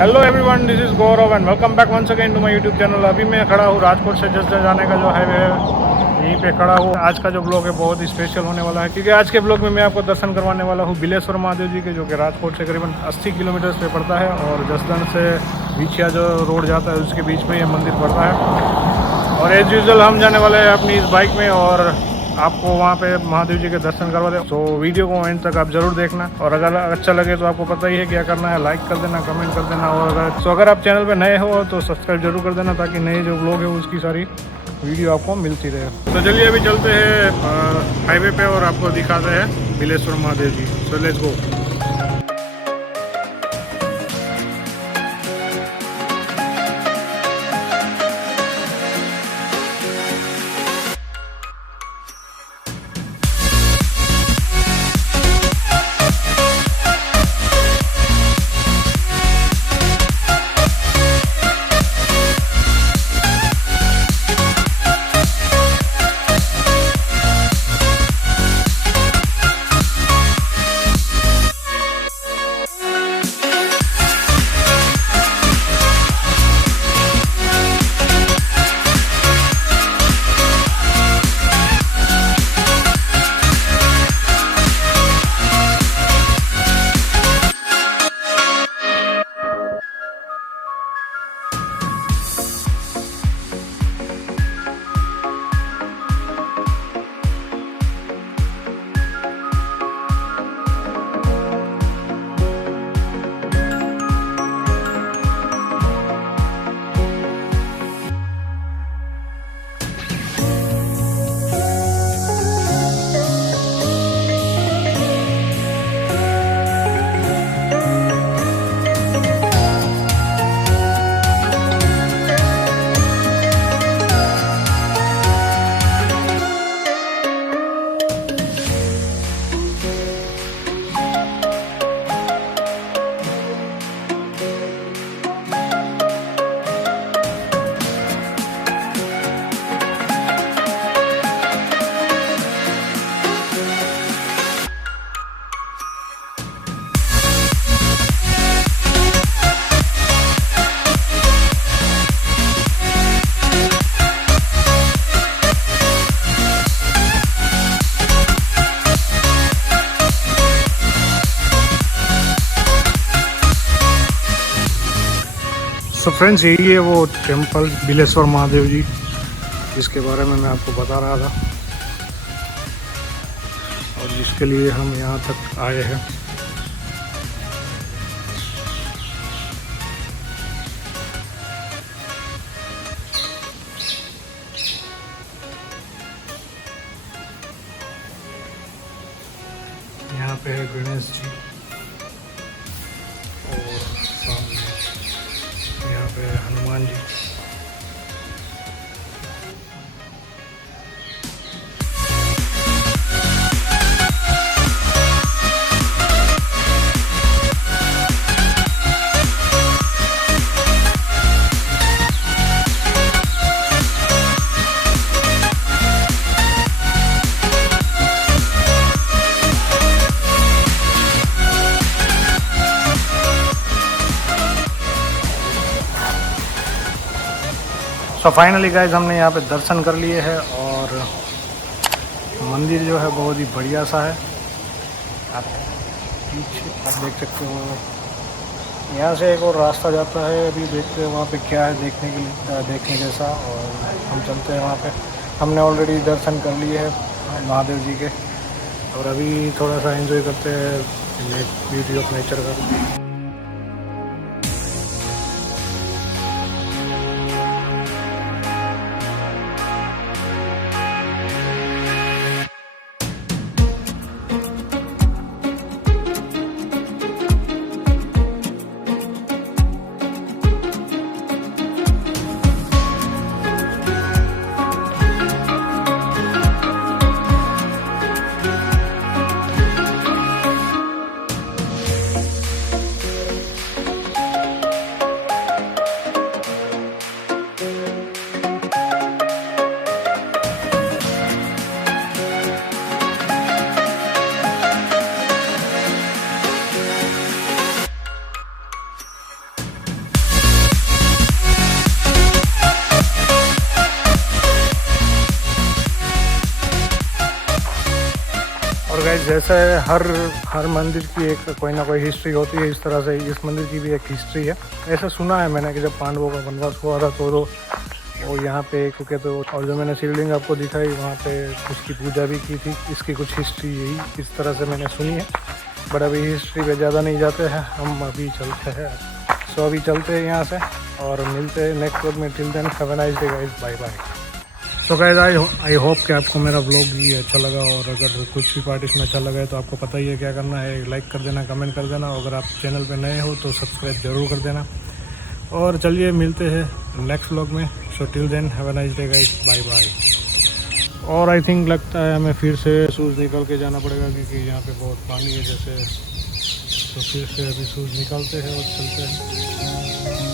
Hello everyone, this is Gaurav and welcome back once again to my YouTube channel. अभी मैं खड़ा हूँ राजकोट से जसदन जाने का जो हाईवे है, यहीं पे खड़ा हूँ। आज का जो ब्लॉग है बहुत ही स्पेशल होने वाला है, क्योंकि आज के ब्लॉग में मैं आपको दर्शन करवाने वाला हूँ बिलेश्वर महादेव जी के, जो कि राजकोट से करीबन 80 किलोमीटर पे पड़ता है और जसदन से भीछिया जो रोड जाता है उसके बीच में ये मंदिर पड़ता है। और एज यूजुअल हम जाने वाले हैं अपनी इस बाइक में और आपको वहाँ पे महादेव जी के दर्शन करवा दें। तो वीडियो को एंड तक आप जरूर देखना और अगर अच्छा लगे तो आपको पता ही है क्या करना है, लाइक कर देना, कमेंट कर देना और अगर आप चैनल पे नए हो तो सब्सक्राइब जरूर कर देना, ताकि नए जो ब्लॉग है उसकी सारी वीडियो आपको मिलती रहे। तो चलिए अभी चलते हैं हाईवे पे और आपको दिखाते हैं Bileshwar Mahadev ji. So let's go. So friends, यही है वो टेम्पल बिलेश्वर महादेव जी, जिसके बारे में मैं आपको बता रहा था और जिसके लिए हम यहाँ तक आए हैं। यहाँ पे है गणेश जी और सामने यहाँ पे हनुमान जी। तो फाइनली गाइज हमने यहाँ पे दर्शन कर लिए हैं और मंदिर जो है बहुत ही बढ़िया सा है। आप पीछे आप देख सकते हो, यहाँ से एक और रास्ता जाता है। अभी देखते हैं वहाँ पे क्या है देखने के लिए, देखने जैसा, और हम चलते हैं वहाँ पे। हमने ऑलरेडी दर्शन कर लिए हैं महादेव जी के और अभी थोड़ा सा एंजॉय करते हैं ब्यूटी ऑफ नेचर का। जैसे हर मंदिर की एक कोई ना कोई हिस्ट्री होती है, इस तरह से इस मंदिर की भी एक हिस्ट्री है। ऐसा सुना है मैंने कि जब पांडवों का वनवास हुआ था तो वो यहाँ पे रुके थे, और जो मैंने शिवलिंग आपको दिखाई वहाँ पे उसकी पूजा भी की थी। इसकी कुछ हिस्ट्री यही इस तरह से मैंने सुनी है, बट अभी हिस्ट्री पे ज़्यादा नहीं जाते हैं, हम अभी चलते हैं। सो अभी चलते हैं यहाँ से और मिलते हैं नेक्स्ट व्लॉग में। Till then have a nice day guys, bye bye. So guys I hope कि आपको मेरा व्लॉग भी अच्छा लगा, और अगर कुछ भी पार्ट इसमें अच्छा लगा है तो आपको पता ही है क्या करना है, लाइक कर देना, कमेंट कर देना, अगर आप चैनल पे नए हो तो सब्सक्राइब ज़रूर कर देना। और चलिए मिलते हैं नेक्स्ट व्लॉग में। So till then have a nice day guys, bye bye. और आई थिंक लगता है हमें फिर से शूज़ निकल के जाना पड़ेगा, क्योंकि यहाँ पे बहुत पानी है जैसे। तो फिर से अभी शूज़ निकालते हैं और चलते हैं।